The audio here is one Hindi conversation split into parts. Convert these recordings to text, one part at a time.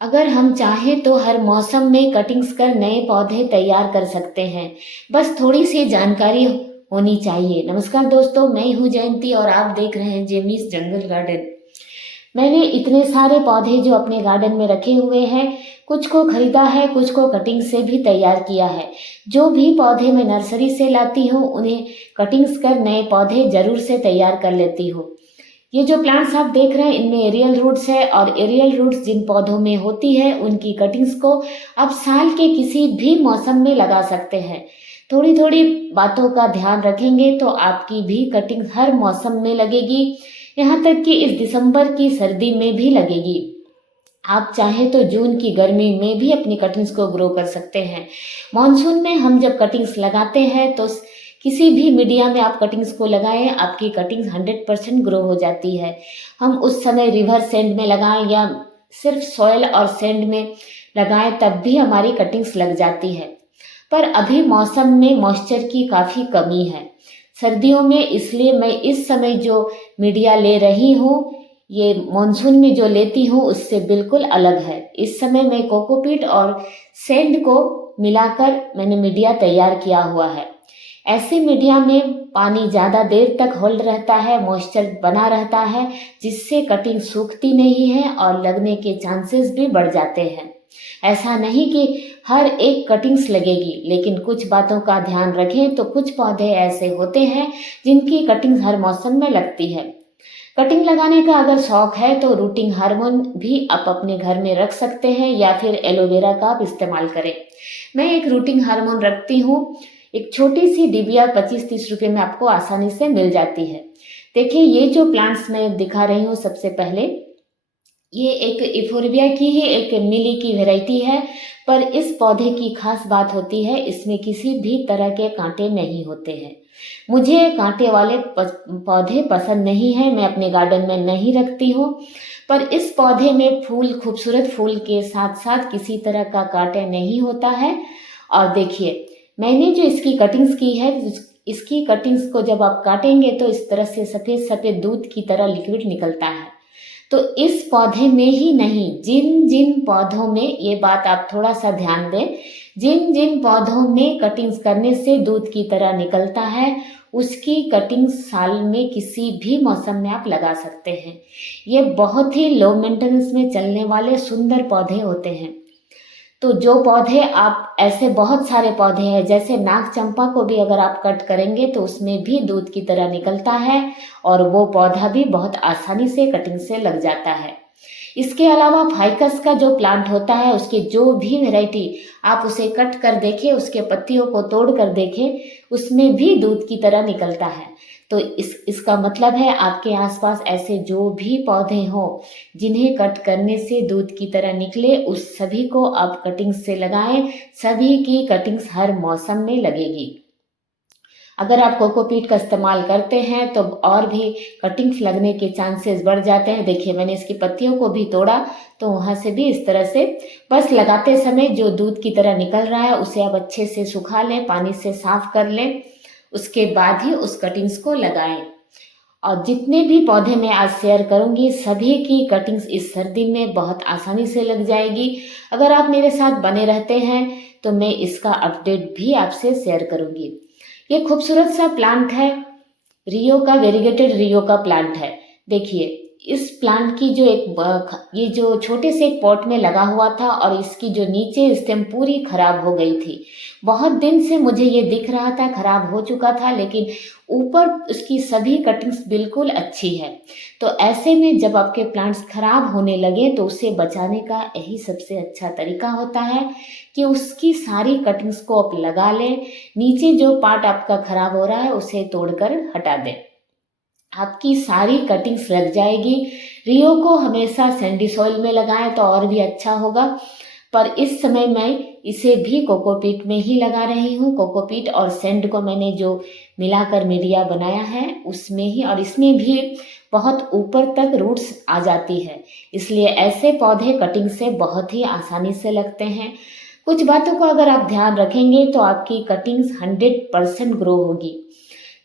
अगर हम चाहें तो हर मौसम में कटिंग्स कर नए पौधे तैयार कर सकते हैं। बस थोड़ी सी जानकारी होनी चाहिए। नमस्कार दोस्तों, मैं हूँ जयंती और आप देख रहे हैं जेमीज जंगल गार्डन। मैंने इतने सारे पौधे जो अपने गार्डन में रखे हुए हैं, कुछ को खरीदा है, कुछ को कटिंग से भी तैयार किया है। जो भी पौधे मैं नर्सरी से लाती हूँ उन्हें कटिंग्स कर नए पौधे जरूर से तैयार कर लेती हूँ। ये जो प्लांट्स आप देख रहे हैं इनमें एरियल रूट्स है, और एरियल रूट्स जिन पौधों में होती है उनकी कटिंग्स को आप साल के किसी भी मौसम में लगा सकते हैं। थोड़ी थोड़ी बातों का ध्यान रखेंगे तो आपकी भी कटिंग हर मौसम में लगेगी, यहाँ तक कि इस दिसंबर की सर्दी में भी लगेगी। आप चाहें तो जून की गर्मी में भी अपनी कटिंग्स को ग्रो कर सकते हैं। मॉनसून में हम जब कटिंग्स लगाते हैं तो किसी भी मीडिया में आप कटिंग्स को लगाएं, आपकी कटिंग्स 100% ग्रो हो जाती है। हम उस समय रिवर सैंड में लगाएं या सिर्फ सॉयल और सैंड में लगाएं तब भी हमारी कटिंग्स लग जाती है। पर अभी मौसम में मॉइस्चर की काफ़ी कमी है सर्दियों में, इसलिए मैं इस समय जो मीडिया ले रही हूँ ये मॉनसून में जो लेती हूँ उससे बिल्कुल अलग है। इस समय मैं कोकोपीट और सैंड को मिलाकर मैंने मीडिया तैयार किया हुआ है। ऐसे मीडिया में पानी ज़्यादा देर तक होल्ड रहता है, मॉइस्चर बना रहता है, जिससे कटिंग सूखती नहीं है और लगने के चांसेस भी बढ़ जाते हैं। ऐसा नहीं कि हर एक कटिंग्स लगेगी, लेकिन कुछ बातों का ध्यान रखें तो कुछ पौधे ऐसे होते हैं जिनकी कटिंग्स हर मौसम में लगती है। कटिंग लगाने का अगर शौक है तो रूटिंग हार्मोन भी आप अपने घर में रख सकते हैं या फिर एलोवेरा का आप इस्तेमाल करें। मैं एक रूटिंग हार्मोन रखती हूँ, एक छोटी सी डिबिया 25-30 रुपये में आपको आसानी से मिल जाती है। देखिए ये जो प्लांट्स मैं दिखा रही हूँ, सबसे पहले ये एक इफोर्बिया की ही एक मिली की वैरायटी है, पर इस पौधे की खास बात होती है इसमें किसी भी तरह के कांटे नहीं होते हैं। मुझे कांटे वाले पौधे पसंद नहीं हैं, मैं अपने गार्डन में नहीं रखती हूँ। पर इस पौधे में फूल, खूबसूरत फूल के साथ साथ किसी तरह का कांटे नहीं होता है। और देखिए मैंने जो इसकी कटिंग्स की है, इसकी कटिंग्स को जब आप काटेंगे तो इस तरह से सफ़ेद सफ़ेद दूध की तरह लिक्विड निकलता है। तो इस पौधे में ही नहीं, जिन जिन पौधों में, ये बात आप थोड़ा सा ध्यान दें, जिन जिन पौधों में कटिंग्स करने से दूध की तरह निकलता है उसकी कटिंग साल में किसी भी मौसम में आप लगा सकते हैं। ये बहुत ही लो मेंटेनेंस में चलने वाले सुंदर पौधे होते हैं। तो जो पौधे आप, ऐसे बहुत सारे पौधे हैं, जैसे नाग चंपा को भी अगर आप कट करेंगे तो उसमें भी दूध की तरह निकलता है और वो पौधा भी बहुत आसानी से कटिंग से लग जाता है। इसके अलावा फाइकस का जो प्लांट होता है उसके जो भी वैरायटी आप उसे कट कर देखें, उसके पत्तियों को तोड़ कर देखें, उसमें भी दूध की तरह निकलता है। तो इसका मतलब है आपके आसपास ऐसे जो भी पौधे हों जिन्हें कट करने से दूध की तरह निकले, उस सभी को आप कटिंग्स से लगाएं। सभी की कटिंग्स हर मौसम में लगेगी। अगर आप कोकोपीट का इस्तेमाल करते हैं तो और भी कटिंग्स लगने के चांसेस बढ़ जाते हैं। देखिए मैंने इसकी पत्तियों को भी तोड़ा तो वहाँ से भी इस तरह से बस लगाते समय जो दूध की तरह निकल रहा है उसे आप अच्छे से सुखा लें, पानी से साफ कर लें, उसके बाद ही उस कटिंग्स को लगाएं। और जितने भी पौधे मैं आज शेयर करूंगी सभी की कटिंग्स इस सर्दी में बहुत आसानी से लग जाएगी। अगर आप मेरे साथ बने रहते हैं तो मैं इसका अपडेट भी आपसे शेयर करूंगी। ये खूबसूरत सा प्लांट है, रियो का, वेरीगेटेड रियो का प्लांट है। देखिए इस प्लांट की जो ये जो छोटे से एक पॉट में लगा हुआ था और इसकी जो नीचे स्टेम पूरी खराब हो गई थी। बहुत दिन से मुझे ये दिख रहा था खराब हो चुका था, लेकिन ऊपर उसकी सभी कटिंग्स बिल्कुल अच्छी है। तो ऐसे में जब आपके प्लांट्स खराब होने लगे तो उसे बचाने का यही सबसे अच्छा तरीका होता है कि उसकी सारी कटिंग्स को आप लगा लें। नीचे जो पार्ट आपका खराब हो रहा है उसे तोड़कर हटा दें, आपकी सारी कटिंग्स लग जाएगी। रियो को हमेशा सैंडी सॉइल में लगाएं तो और भी अच्छा होगा, पर इस समय मैं इसे भी कोकोपीट में ही लगा रही हूँ। कोकोपीट और सैंड को मैंने जो मिलाकर मीडिया बनाया है उसमें ही, और इसमें भी बहुत ऊपर तक रूट्स आ जाती है, इसलिए ऐसे पौधे कटिंग से बहुत ही आसानी से लगते हैं। कुछ बातों को अगर आप ध्यान रखेंगे तो आपकी कटिंग्स 100% ग्रो होगी।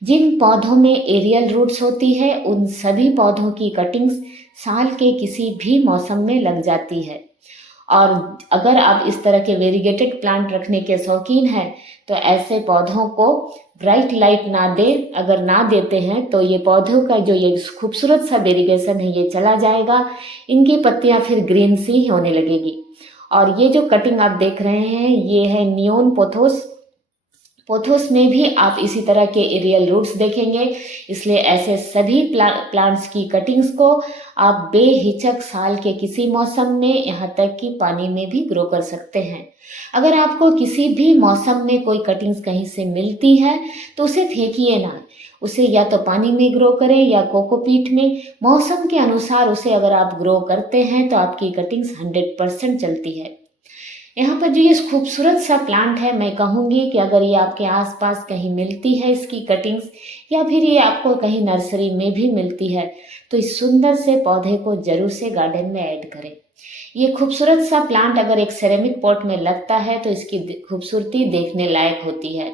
जिन पौधों में एरियल रूट्स होती है उन सभी पौधों की कटिंग्स साल के किसी भी मौसम में लग जाती है। और अगर आप इस तरह के वेरीगेटेड प्लांट रखने के शौकीन हैं तो ऐसे पौधों को ब्राइट लाइट ना दे, अगर ना देते हैं तो ये पौधों का जो ये खूबसूरत सा वेरिगेशन है ये चला जाएगा, इनकी पत्तियां फिर ग्रीन सी होने लगेगी। और ये जो कटिंग आप देख रहे हैं ये है नियोन पोथोस। पोथोस में भी आप इसी तरह के एरियल रूट्स देखेंगे, इसलिए ऐसे सभी प्लांट्स की कटिंग्स को आप बेहिचक साल के किसी मौसम में, यहाँ तक कि पानी में भी ग्रो कर सकते हैं। अगर आपको किसी भी मौसम में कोई कटिंग्स कहीं से मिलती है तो उसे फेंकिए ना, उसे या तो पानी में ग्रो करें या कोकोपीट में। मौसम के अनुसार उसे अगर आप ग्रो करते हैं तो आपकी कटिंग्स 100% चलती है। यहाँ पर जो ये खूबसूरत सा प्लांट है, मैं कहूँगी कि अगर ये आपके आसपास कहीं मिलती है इसकी कटिंग्स, या फिर ये आपको कहीं नर्सरी में भी मिलती है, तो इस सुंदर से पौधे को जरूर से गार्डन में ऐड करें। ये खूबसूरत सा प्लांट अगर एक सेरेमिक पॉट में लगता है तो इसकी खूबसूरती देखने लायक होती है।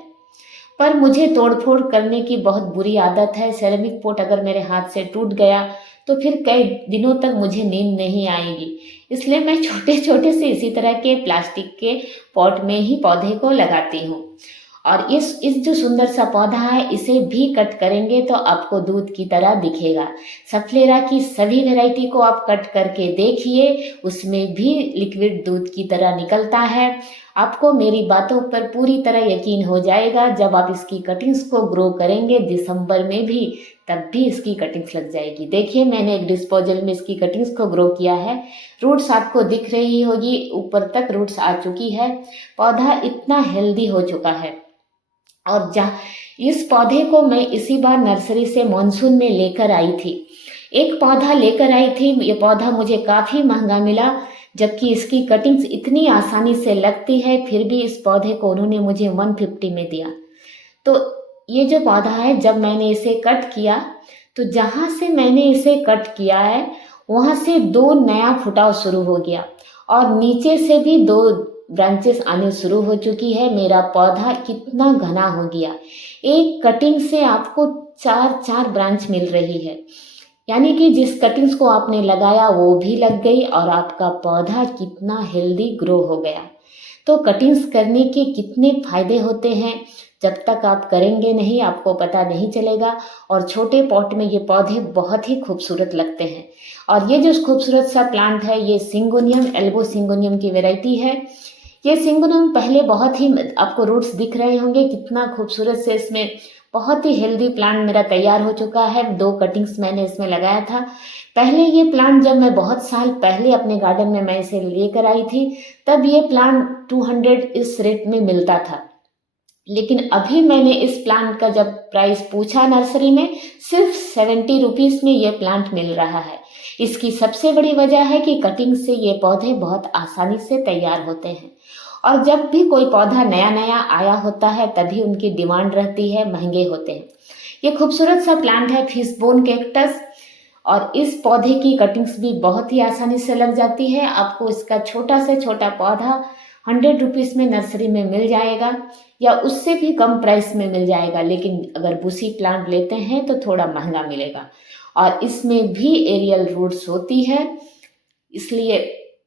पर मुझे तोड़फोड़ करने की बहुत बुरी आदत है। सेरेमिक पॉट अगर मेरे हाथ से टूट गया तो फिर कई दिनों तक मुझे नींद नहीं आएगी, इसलिए मैं छोटे छोटे से इसी तरह के प्लास्टिक के पॉट में ही पौधे को लगाती हूँ। और इस जो सुंदर सा पौधा है इसे भी कट करेंगे तो आपको दूध की तरह दिखेगा। सफलेरा की सभी वैरायटी को आप कट करके देखिए, उसमें भी लिक्विड दूध की तरह निकलता है। आपको मेरी बातों पर पूरी तरह यकीन हो जाएगा जब आप इसकी कटिंग्स को ग्रो करेंगे दिसंबर में भी, तब भी इसकी कटिंग्स लग जाएगी। देखिए मैंने एक डिस्पोजल में इसकी कटिंग्स को ग्रो किया है। रूट्स आपको दिख रही होगी, ऊपर तक रूट्स आ चुकी है। पौधा इतना हेल्दी हो चुका है। और इस पौधे को मैं इसी बार नर्सरी से मॉनसून में लेकर आई थी। एक पौधा लेकर आई थी, ये पौधा मुझे काफ़ी महंगा मिला, जबकि इसकी कटिंग्स इतनी आसानी से लगती है, फिर भी इस पौधे को उन्होंने मुझे 150 में दिया। तो ये जो पौधा है, जब मैंने इसे कट किया तो जहाँ से मैंने इसे कट किया है वहाँ से 2 नया फुटाव शुरू हो गया और नीचे से भी 2 ब्रांचेस आने शुरू हो चुकी है। मेरा पौधा कितना घना हो गया, एक कटिंग से आपको 4 ब्रांच मिल रही है, यानी कि जिस कटिंग्स को आपने लगाया वो भी लग गई और आपका पौधा कितना हेल्दी ग्रो हो गया। तो कटिंग्स करने के कितने फायदे होते हैं, जब तक आप करेंगे नहीं आपको पता नहीं चलेगा। और छोटे पॉट में ये पौधे बहुत ही खूबसूरत लगते हैं। और ये जो खूबसूरत सा प्लांट है ये सिंगोनियम, एल्बो सिंगोनियम की वैरायटी है। ये सिंगोनियम पहले बहुत ही, आपको रूट्स दिख रहे होंगे कितना खूबसूरत से, इसमें बहुत ही हेल्दी प्लांट मेरा तैयार हो चुका है। 2 कटिंग्स मैंने इसमें लगाया था। पहले ये प्लांट जब मैं बहुत साल पहले अपने गार्डन में मैं इसे लेकर आई थी तब ये प्लांट 200 इस रेट में मिलता था, लेकिन अभी मैंने इस प्लांट का जब प्राइस पूछा नर्सरी में, सिर्फ 70 रुपीज़ में ये प्लांट मिल रहा है। इसकी सबसे बड़ी वजह है कि कटिंग से ये पौधे बहुत आसानी से तैयार होते हैं और जब भी कोई पौधा नया नया आया होता है तभी उनकी डिमांड रहती है, महंगे होते हैं। ये खूबसूरत सा प्लांट है फिशबोन कैक्टस और इस पौधे की कटिंग्स भी बहुत ही आसानी से लग जाती है। आपको इसका छोटा से छोटा पौधा 100 रुपीज़ में नर्सरी में मिल जाएगा या उससे भी कम प्राइस में मिल जाएगा, लेकिन अगर बुशी प्लांट लेते हैं तो थोड़ा महंगा मिलेगा। और इसमें भी एरियल रूट्स होती है, इसलिए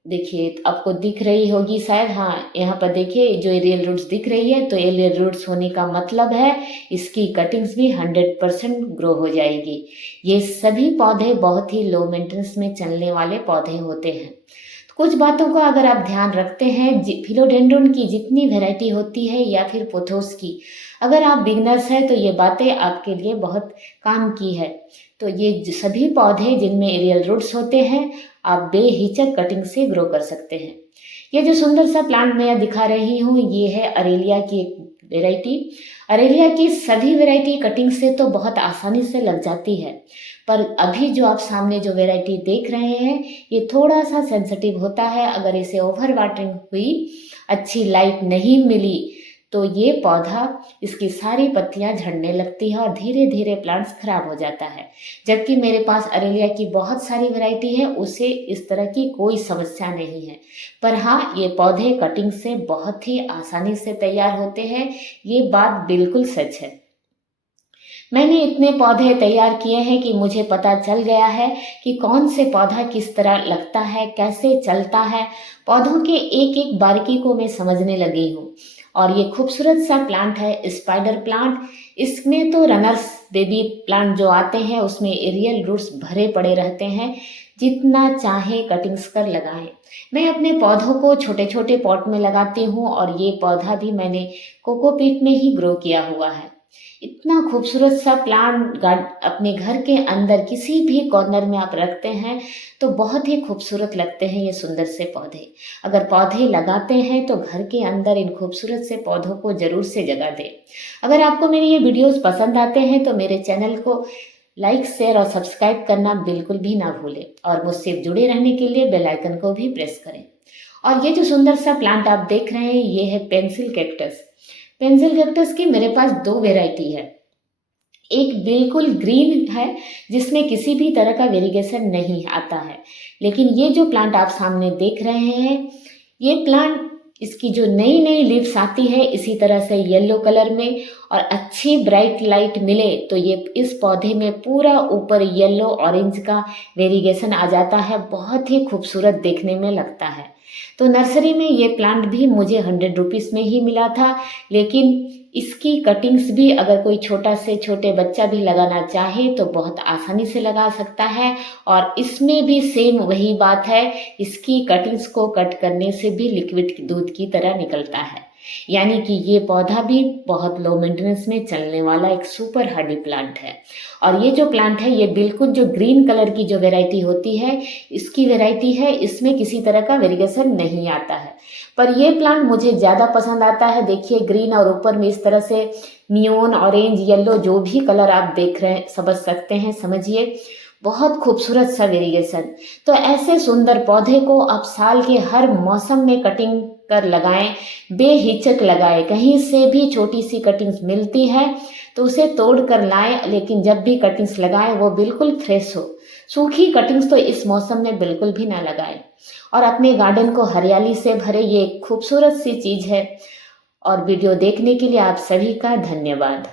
देखिए आपको दिख रही होगी शायद, हाँ यहाँ पर देखिए जो एरियल रूट्स दिख रही है, तो एरियल रूट्स होने का मतलब है इसकी कटिंग्स भी 100% ग्रो हो जाएगी। ये सभी पौधे बहुत ही लो मेंटेनेंस में चलने वाले पौधे होते हैं। कुछ बातों का अगर आप ध्यान रखते हैं, फिलोडेंड्रोन की जितनी वैरायटी होती है या फिर पोथोस की, अगर आप बिगनर्स हैं तो ये बातें आपके लिए बहुत काम की है। तो ये सभी पौधे जिनमें एरियल रूट्स होते हैं आप बेहिचक कटिंग से ग्रो कर सकते हैं। ये जो सुंदर सा प्लांट मैं दिखा रही हूँ ये है अरेलिया की एक वैरायटी। अरेलिया की सभी वैरायटी कटिंग से तो बहुत आसानी से लग जाती है, पर अभी जो आप सामने जो वैरायटी देख रहे हैं ये थोड़ा सा सेंसिटिव होता है। अगर इसे ओवर वाटरिंग हुई, अच्छी लाइट नहीं मिली तो ये पौधा, इसकी सारी पत्तियां झड़ने लगती है और धीरे धीरे प्लांट्स खराब हो जाता है। जबकि मेरे पास अरेलिया की बहुत सारी वैरायटी है, उसे इस तरह की कोई समस्या नहीं है। पर हाँ, ये पौधे कटिंग से बहुत ही आसानी से तैयार होते हैं, ये बात बिल्कुल सच है। मैंने इतने पौधे तैयार किए हैं कि मुझे पता चल गया है कि कौन से पौधा किस तरह लगता है, कैसे चलता है। पौधों के एक एक बारीकी को मैं समझने लगी हूँ। और ये खूबसूरत सा प्लांट है स्पाइडर प्लांट। इसमें तो रनर्स बेबी प्लांट जो आते हैं उसमें एरियल रूट्स भरे पड़े रहते हैं, जितना चाहे कटिंग्स कर लगाएं। मैं अपने पौधों को छोटे छोटे पॉट में लगाती हूँ और ये पौधा भी मैंने कोकोपीट में ही ग्रो किया हुआ है। इतना खूबसूरत सा प्लांट अपने घर के अंदर किसी भी कॉर्नर में आप रखते हैं तो बहुत ही खूबसूरत लगते हैं ये सुंदर से पौधे। अगर पौधे लगाते हैं तो घर के अंदर इन खूबसूरत से पौधों को जरूर से जगह दें। अगर आपको मेरे ये वीडियोस पसंद आते हैं तो मेरे चैनल को लाइक, शेयर और सब्सक्राइब करना बिल्कुल भी ना भूलें और मुझसे जुड़े रहने के लिए बेल आइकन को भी प्रेस करें। और ये जो सुंदर सा प्लांट आप देख रहे हैं ये है पेंसिल कैक्टस। पेंसिल कैक्टस की मेरे पास दो वेराइटी है। एक बिल्कुल ग्रीन है जिसमें किसी भी तरह का वेरिगेशन नहीं आता है, लेकिन ये जो प्लांट आप सामने देख रहे हैं ये प्लांट, इसकी जो नई नई लीव्स आती है इसी तरह से येलो कलर में और अच्छी ब्राइट लाइट मिले तो ये इस पौधे में पूरा ऊपर येलो ऑरेंज का वेरिगेशन आ जाता है। बहुत ही खूबसूरत देखने में लगता है। तो नर्सरी में ये प्लांट भी मुझे 100 रुपीज़ में ही मिला था, लेकिन इसकी कटिंग्स भी अगर कोई छोटा से छोटे बच्चा भी लगाना चाहे तो बहुत आसानी से लगा सकता है। और इसमें भी सेम वही बात है, इसकी कटिंग्स को कट करने से भी लिक्विड दूध की तरह निकलता है। यानी कि ये पौधा भी बहुत लो मेंटेनेंस में चलने वाला एक सुपर हार्डी प्लांट है। और ये जो प्लांट है ये बिल्कुल जो ग्रीन कलर की जो वैरायटी होती है इसकी वैरायटी है, इसमें किसी तरह का वेरिगेशन नहीं आता है। पर ये प्लांट मुझे ज़्यादा पसंद आता है। देखिए ग्रीन और ऊपर में इस तरह से नियोन ऑरेंज येलो जो भी कलर आप देख रहे हैं समझ सकते हैं, समझिए बहुत खूबसूरत सा वेरिएशन। तो ऐसे सुंदर पौधे को आप साल के हर मौसम में कटिंग कर लगाएं, बेहिचक लगाएं। कहीं से भी छोटी सी कटिंग्स मिलती है तो उसे तोड़ कर लाएं, लेकिन जब भी कटिंग्स लगाएं वो बिल्कुल फ्रेश हो। सूखी कटिंग्स तो इस मौसम में बिल्कुल भी ना लगाएं। और अपने गार्डन को हरियाली से भरे, ये खूबसूरत सी चीज़ है। और वीडियो देखने के लिए आप सभी का धन्यवाद।